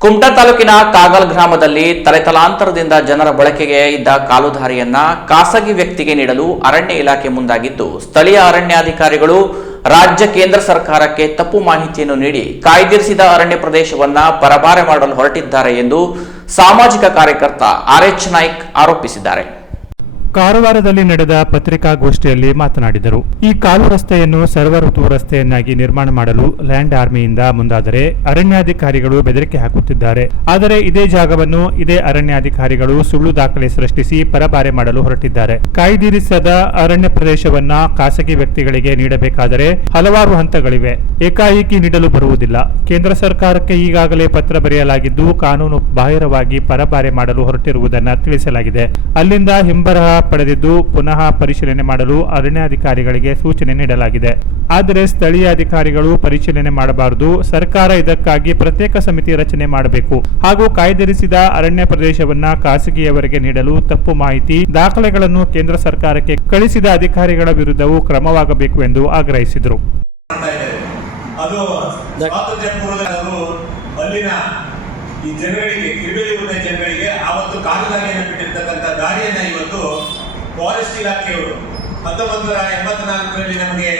ಕುಮಟಾ ತಾಲೂಕಿನ ಕಾಗಲ್ ಗ್ರಾಮದಲ್ಲಿ ತಲೆತಲಾಂತರದಿಂದ ಜನರ ಬಳಕೆಗೆ ಇದ್ದ ಕಾಲುದಾರಿಯನ್ನ ಖಾಸಗಿ ವ್ಯಕ್ತಿಗೆ ನೀಡಲು ಅರಣ್ಯ ಇಲಾಖೆ ಮುಂದಾಗಿದ್ದು ಸ್ಥಳೀಯ ಅರಣ್ಯಾಧಿಕಾರಿಗಳು ರಾಜ್ಯ ಕೇಂದ್ರ ಸರ್ಕಾರಕ್ಕೆ ತಪ್ಪು ಮಾಹಿತಿಯನ್ನು ನೀಡಿ ಕಾಯ್ದಿರಿಸಿದ ಅರಣ್ಯ ಪ್ರದೇಶವನ್ನ ಪರಭಾರೆ ಮಾಡಲು ಹೊರಟಿದ್ದಾರೆ ಎಂದು ಸಾಮಾಜಿಕ ಕಾರ್ಯಕರ್ತ ಆರ್ ಎಚ್ ನಾಯ್ಕ್ ಆರೋಪಿಸಿದ್ದಾರೆ. ಕಾರವಾರದಲ್ಲಿ ನಡೆದ ಪತ್ರಿಕಾಗೋಷ್ಠಿಯಲ್ಲಿ ಮಾತನಾಡಿದರು. ಈ ಕಾಲು ರಸ್ತೆಯನ್ನು ಸರ್ವ ಋತು ರಸ್ತೆಯನ್ನಾಗಿ ನಿರ್ಮಾಣ ಮಾಡಲು ಲ್ಯಾಂಡ್ ಆರ್ಮಿಯಿಂದ ಮುಂದಾದರೆ ಅರಣ್ಯಾಧಿಕಾರಿಗಳು ಬೆದರಿಕೆ ಹಾಕುತ್ತಿದ್ದಾರೆ. ಆದರೆ ಇದೇ ಜಾಗವನ್ನು, ಇದೇ ಅರಣ್ಯಾಧಿಕಾರಿಗಳು ಸುಳ್ಳು ದಾಖಲೆ ಸೃಷ್ಟಿಸಿ ಪರಬಾರೆ ಮಾಡಲು ಹೊರಟಿದ್ದಾರೆ. ಕಾಯ್ದಿರಿಸದ ಅರಣ್ಯ ಪ್ರದೇಶವನ್ನ ಖಾಸಗಿ ವ್ಯಕ್ತಿಗಳಿಗೆ ನೀಡಬೇಕಾದರೆ ಹಲವಾರು ಹಂತಗಳಿವೆ. ಏಕಾಏಕಿ ನೀಡಲು ಬರುವುದಿಲ್ಲ. ಕೇಂದ್ರ ಸರ್ಕಾರಕ್ಕೆ ಈಗಾಗಲೇ ಪತ್ರ ಬರೆಯಲಾಗಿದ್ದು, ಕಾನೂನು ಬಾಹಿರವಾಗಿ ಪರಬಾರೆ ಮಾಡಲು ಹೊರಟಿರುವುದನ್ನು ತಿಳಿಸಲಾಗಿದೆ. ಅಲ್ಲಿಂದ ಹಿಂಬರಹ ಪಡೆದಿದ್ದು ಪುನಃ ಪರಿಶೀಲನೆ ಮಾಡಲು ಅರಣ್ಯಾಧಿಕಾರಿಗಳಿಗೆ ಸೂಚನೆ ನೀಡಲಾಗಿದೆ. ಆದರೆ ಸ್ಥಳೀಯ ಅಧಿಕಾರಿಗಳು ಪರಿಶೀಲನೆ ಮಾಡಬಾರದು. ಸರ್ಕಾರ ಇದಕ್ಕಾಗಿ ಪ್ರತ್ಯೇಕ ಸಮಿತಿ ರಚನೆ ಮಾಡಬೇಕು. ಹಾಗೂ ಕಾಯ್ದಿರಿಸಿದ ಅರಣ್ಯ ಪ್ರದೇಶವನ್ನ ಖಾಸಗಿಯವರಿಗೆ ನೀಡಲು ತಪ್ಪು ಮಾಹಿತಿ, ದಾಖಲೆಗಳನ್ನು ಕೇಂದ್ರ ಸರ್ಕಾರಕ್ಕೆ ಕಳಿಸಿದ ಅಧಿಕಾರಿಗಳ ವಿರುದ್ಧವೂ ಕ್ರಮವಾಗಬೇಕು ಎಂದು ಆಗ್ರಹಿಸಿದರು. ಈ ಜನಗಳಿಗೆ, ಕಿರುಬೇಲಿ ಊರಿನ ಜನಗಳಿಗೆ ಆವತ್ತು ಕಾಲುದಾರಿಯನ್ನು ಬಿಟ್ಟಿರ್ತಕ್ಕಂಥ ದಾರಿಯನ್ನ ಇವತ್ತು ಫಾರೆಸ್ಟ್ ಇಲಾಖೆಯವರು ಹತ್ತೊಂಬತ್ತು ನೂರ ನಮಗೆ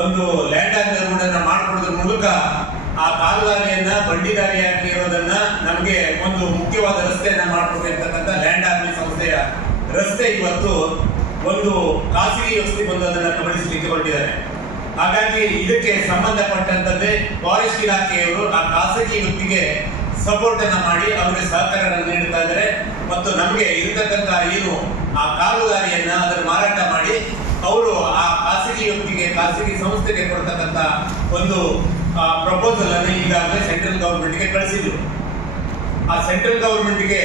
ಒಂದು ಲ್ಯಾಂಡ್ ಆನ್ ಮಾಡಿಕೊಡೋದ್ರ ಮೂಲಕ ಆ ಕಾಲುದಾರಿಯನ್ನ, ಬಂಡಿ ದಾರಿ ಹಾಕಿ ಇರೋದನ್ನ ನಮಗೆ ಒಂದು ಮುಖ್ಯವಾದ ರಸ್ತೆಯನ್ನ ಮಾಡಿಕೊಟ್ಟಿರ್ತಕ್ಕಂಥ ಲ್ಯಾಂಡ್ ಆರ್ಮಿ ಸಂಸ್ಥೆಯ ರಸ್ತೆ ಇವತ್ತು ಒಂದು ಖಾಸಗಿ ವ್ಯವಸ್ಥೆ ಬಂದು ಅದನ್ನ ಗಮನಿಸಲಿಕ್ಕೆ ಹೊರಟಿದ್ದಾರೆ. ಹಾಗಾಗಿ ಇದಕ್ಕೆ ಸಂಬಂಧಪಟ್ಟಂತದ್ದೇ ಫಾರೆಸ್ಟ್ ಇಲಾಖೆಯವರು ಆ ಖಾಸಗಿ ವ್ಯಕ್ತಿಗೆ ಸಪೋರ್ಟ್ ಅನ್ನ ಮಾಡಿ ಅವರಿಗೆ ಸಹಕಾರ ನೀಡ್ತಾ ಇದ್ದಾರೆ. ಮತ್ತು ನಮಗೆ ಇರತಕ್ಕಂತ ಏನು ಆ ಕಾಲುದಾರಿಯನ್ನ ಅದರ ಮಾರಾಟ ಮಾಡಿ, ಅವರು ಆ ಖಾಸಗಿ ವ್ಯಕ್ತಿಗೆ ಖಾಸಗಿ ಸಂಸ್ಥೆಗೆ ಕೊಡ್ತಕ್ಕಂತ ಒಂದು ಪ್ರಪೋಸಲ್ ಅನ್ನು ಈಗಾಗಲೇ ಸೆಂಟ್ರಲ್ ಗವರ್ಮೆಂಟ್ಗೆ ಕಳಿಸಿದ್ರು. ಆ ಸೆಂಟ್ರಲ್ ಗವರ್ಮೆಂಟ್ಗೆ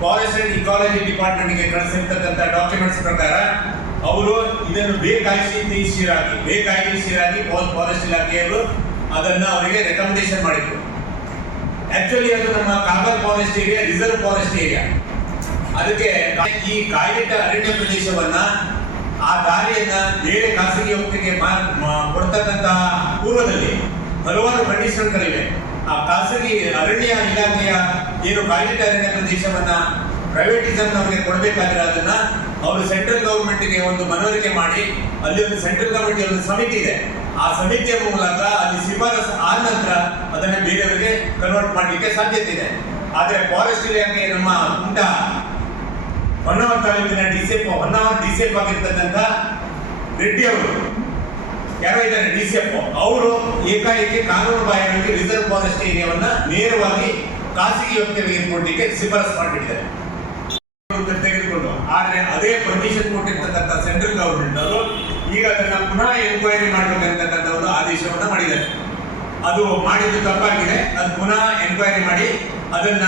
ಫಾರೆಸ್ಟ್ ಅಂಡ್ ಇಕಾಲಜಿ ಡಿಪಾರ್ಟ್ಮೆಂಟ್ಗೆ ಕಳಿಸಿರ್ತಕ್ಕಂಥ ಡಾಕ್ಯುಮೆಂಟ್ಸ್ ಪ್ರಕಾರ ಅವರು ಇದನ್ನು ಬೇಕಾಯಿಸಿರಾಗಿ ಬೇಕಾಯಿಸಿರಾಗಿ ಫಾರೆಸ್ಟ್ ಇಲಾಖೆಯವರು ಅದನ್ನ ಅವರಿಗೆ ರೆಕಮೆಂಡೇಶನ್ ಮಾಡಿದ್ರು. ಆಕ್ಚುಲಿ ಅದು ನಮ್ಮ carbon forest area reserve forest area ಅದಕ್ಕೆ ಈ ಕಾಯ್ದಿಟ್ಟ ಅರಣ್ಯ ಪ್ರದೇಶವನ್ನ ಆ ದಾರಿಯನ್ನ ಬೇರೆ ಖಾಸಗಿ ಒಪ್ಪಿಗೆ ಕೊಡ್ತಕ್ಕಂತಹ ಪೂರ್ವದಲ್ಲಿ ಹಲವಾರು ಕಂಡೀಷನ್ಗಳಿವೆ ಆ ಖಾಸಗಿ ಅರಣ್ಯ ಇಲಾಖೆಯ ಏನು ಕಾಯ್ದಿಟ್ಟ ಅರಣ್ಯ ಪ್ರದೇಶವನ್ನ ಪ್ರೈವೇಟಿಸಮ್ ನಮಗೆ ಕೊಡಬೇಕಾದ್ರೆ ಅದನ್ನ ಅವರು ಸೆಂಟ್ರಲ್ ಗವರ್ಮೆಂಟ್ಗೆ ಒಂದು ಮನವರಿಕೆ ಮಾಡಿ, ಅಲ್ಲಿ ಒಂದು ಸೆಂಟ್ರಲ್ ಗವರ್ಮೆಂಟ್ ಒಂದು ಸಮಿತಿ ಇದೆ. ಆ ಸಮಿತಿಯ ಮೂಲಕ ಅಲ್ಲಿ ಶಿಫಾರಸು ಆದ ನಂತರ ಅದನ್ನು ಬೇರೆಯವರಿಗೆ ಕನ್ವರ್ಟ್ ಮಾಡಲಿಕ್ಕೆ ಸಾಧ್ಯತೆ ಇದೆ. ಆದರೆ ಫಾರೆಸ್ಟ್ ಇಲಾಖೆ ನಮ್ಮ ಕುಂಟ ಹೊನ್ನಾವರ ತಾಲೂಕಿನ ಡಿಸಿಎಫ್ ಹೊನ್ನಾವರ ಡಿಸಿಎಫ್ ಆಗಿರ್ತಕ್ಕಂಥ ರೆಡ್ಡಿ ಅವರು. ಯಾರೋ ಇದ್ದಾರೆ ಡಿಸಿಎಫ್ ಅವರು ಏಕಾಏಕಿ ಕಾನೂನು ಬಾಹಿರವಾಗಿ ರಿಸರ್ವ್ ಫಾರೆಸ್ಟ್ ಏರಿಯಾವನ್ನು ನೇರವಾಗಿ ಖಾಸಗಿ ವ್ಯಕ್ತಿಗಳಿಗೆ ಕೊಡಲಿಕ್ಕೆ ಶಿಫಾರಸು ಮಾಡಿಬಿಟ್ಟಿದ್ದಾರೆ. ತೆಗೆದುಕೊಂಡು. ಆದರೆ ಅದೇ ಪರ್ಮಿಷನ್ ಕೊಟ್ಟಿರ್ತಕ್ಕಂಥ ಸೆಂಟ್ರಲ್ ಗವರ್ಮೆಂಟ್ ಅವರು ಈಗ ಅದನ್ನು ಪುನಃ ಎನ್ಕ್ವೈರಿ ಮಾಡಬೇಕಂತಕ್ಕಂಥ ಒಂದು ಆದೇಶವನ್ನು ಮಾಡಿದ್ದಾರೆ. ಅದು ಮಾಡಿದ್ದು ತಪ್ಪಾಗಿದೆ. ಅದು ಪುನಃ ಎನ್ಕ್ವೈರಿ ಮಾಡಿ ಅದನ್ನ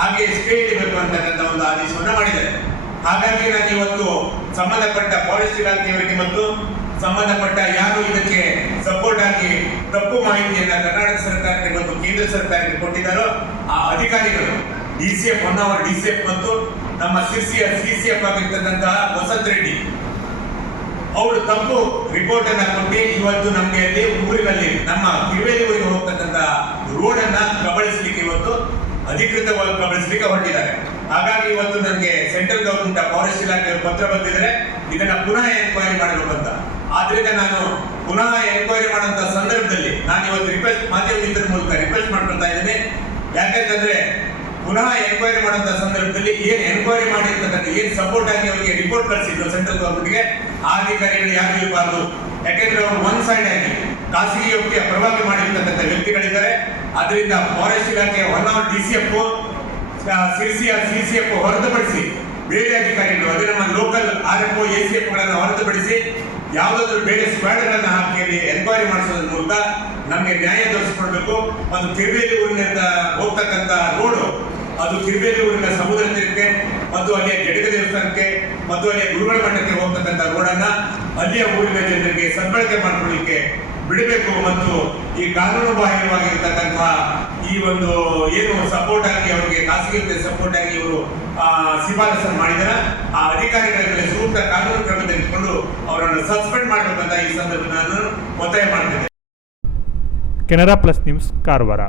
ಹಾಗೆ ಸ್ಟೇ ಇಡಬೇಕು ಅಂತಕ್ಕಂಥ ಒಂದು ಆದೇಶವನ್ನು ಮಾಡಿದ್ದಾರೆ. ಹಾಗಾಗಿ ನಾನು ಇವತ್ತು ಸಂಬಂಧಪಟ್ಟ ಫಾರೆಸ್ಟ್ ಇಲಾಖೆಯವರಿಗೆ ಮತ್ತು ಸಂಬಂಧಪಟ್ಟ ಯಾರು ಇದಕ್ಕೆ ಸಪೋರ್ಟ್ ಆಗಿ ತಪ್ಪು ಮಾಹಿತಿಯನ್ನು ಕರ್ನಾಟಕ ಸರ್ಕಾರಕ್ಕೆ ಮತ್ತು ಕೇಂದ್ರ ಸರ್ಕಾರಕ್ಕೆ ಕೊಟ್ಟಿದ್ದಾರೋ ಆ ಅಧಿಕಾರಿಗಳು D C F one hour D C F ಮತ್ತು ನಮ್ಮ ಸಿಸಿಎಫ್ ಸಿ ಸಿ ಎಫ್ ಆಗಿರ್ತಕ್ಕಂತಹ ವಸಂತ್ ರೆಡ್ಡಿ. ಅವರು ತಪ್ಪು ರಿಪೋರ್ಟ್ ಅನ್ನ ಕೊಟ್ಟು ಇವತ್ತು ನಮ್ಗೆ ಅಲ್ಲಿ ಊರಿನಲ್ಲಿ, ನಮ್ಮ ಕಿರುವೇಲಿ ಊರಿಗೆ ಹೋಗ್ತಕ್ಕಂತ ರೋಡ್ ಅನ್ನ ಕಬಳಿಸ್ಲಿಕ್ಕೆ ಇವತ್ತು ಅಧಿಕೃತವಾಗಿ ಕಬಳಿಸ್ಲಿಕ್ಕೆ ಹೊರಟಿದ್ದಾರೆ. ಹಾಗಾಗಿ ಇವತ್ತು ನನಗೆ ಸೆಂಟ್ರಲ್ ಗವರ್ಮೆಂಟ್ ಫಾರೆಸ್ಟ್ ಇಲಾಖೆ ಪತ್ರ ಬಂದಿದ್ರೆ ಇದನ್ನ ಪುನಃ ಎನ್ಕ್ವೈರಿ ಮಾಡಬೇಕಂತ ಆದ್ರಿಂದ ನಾನು ಪುನಃ ಎನ್ಕ್ವೈರಿ ಮಾಡುವಂತ ಸಂದರ್ಭದಲ್ಲಿ ನಾನು ಇವತ್ತು ರಿಕ್ವೆಸ್ಟ್ ಮಾಧ್ಯಮದಿಂದ ಮೂಲಕ ರಿಕ್ವೆಸ್ಟ್ ಮಾಡ್ಕೊಳ್ತಾ ಇದ್ದೇನೆ. ಯಾಕಂತಂದ್ರೆ ಪುನಃ ಎನ್ಕ್ವೈರಿ ಮಾಡುವಂತ ಸಂದರ್ಭದಲ್ಲಿ ಏನ್ ಸಪೋರ್ಟ್ ಆಗಿ ಅವರಿಗೆ ರಿಪೋರ್ಟ್ ಕಳಿಸಿದ್ರು ಸೆಂಟ್ರಲ್ ಗವರ್ಮೆಂಟ್ಗೆ ಆ ಅಧಿಕಾರಿಗಳು ಯಾರು ಇರಬಾರ್ದು? ಯಾಕೆಂದ್ರೆ ಅವರು ಒನ್ ಸೈಡ್ ಆಗಿ ಖಾಸಗಿ ವ್ಯಕ್ತಿಯ ಪರವಾಗಿ ಮಾಡಿರ್ತಕ್ಕಂಥ ವ್ಯಕ್ತಿಗಳಿದ್ದಾರೆ. ಅದರಿಂದ ಫಾರೆಸ್ಟ್ ಇಲಾಖೆ one our D C F ಸಿರ್ಸಿಯ C C F ಹೊರತುಪಡಿಸಿ ಬೇರೆ ಅಧಿಕಾರಿಗಳು, ಅದೇ ನಮ್ಮ local R F A C ಎಫ್ಗಳನ್ನು ಹೊರತುಪಡಿಸಿ ಯಾವುದಾದ್ರೂ ಬೇರೆ ಸ್ಕ್ವಾಡ್ಗಳನ್ನು ಹಾಕಿ ಎನ್ಕ್ವೈರಿ ಮಾಡಿಸೋದ್ರ ಮೂಲಕ ನಮಗೆ ನ್ಯಾಯ ದೊರಕಿಸ್ಕೊಡ್ಬೇಕು ಒಂದು ತಿರುವೇಲಿ ಊರಿನಿಂದ ಹೋಗ್ತಕ್ಕಂಥ ರೋಡು ಅದು ತಿರುವೇಲಿ ಊರಿನ ಸಮುದ್ರ ಮತ್ತು ಅಲ್ಲಿಯ ಜಡಗ ದೇವಸ್ಥಾನಕ್ಕೆ ಮತ್ತು ಅಲ್ಲಿಯ ಗುರುಗಳ ಮಠಕ್ಕೆ ಹೋಗ್ತಕ್ಕಂಥ ರೋಡನ್ನ ಅಲ್ಲಿಯ ಊರಿನ ಜನರಿಗೆ ಸದ್ಬಳಕೆ ಮಾಡಿಕೊಳ್ಳಿಕ್ಕೆ ಬಿಡಬೇಕು ಮತ್ತು ಈ ಕಾನೂನು ಬಾಹಿರವಾಗಿರ್ತಕ್ಕಂತಹ ಈ ಒಂದು ಏನು ಸಪೋರ್ಟ್ ಆಗಿ ಅವರಿಗೆ ಖಾಸಗಿ ಸಪೋರ್ಟ್ ಆಗಿ ಇವರು ಶಿಫಾರಸನ್ನು ಮಾಡಿದಾರ, ಆ ಅಧಿಕಾರಿಗಳ ಮೇಲೆ ಸೂಕ್ತ ಕಾನೂನು ಕ್ರಮ ತೆಗೆದುಕೊಂಡು ಅವರನ್ನು ಸಸ್ಪೆಂಡ್ ಮಾಡಬೇಕಂತ ಈ ಸಂದರ್ಭ ನಾನು ಒತ್ತಾಯ ಮಾಡ್ತೇನೆ. Canara plus news Karwar.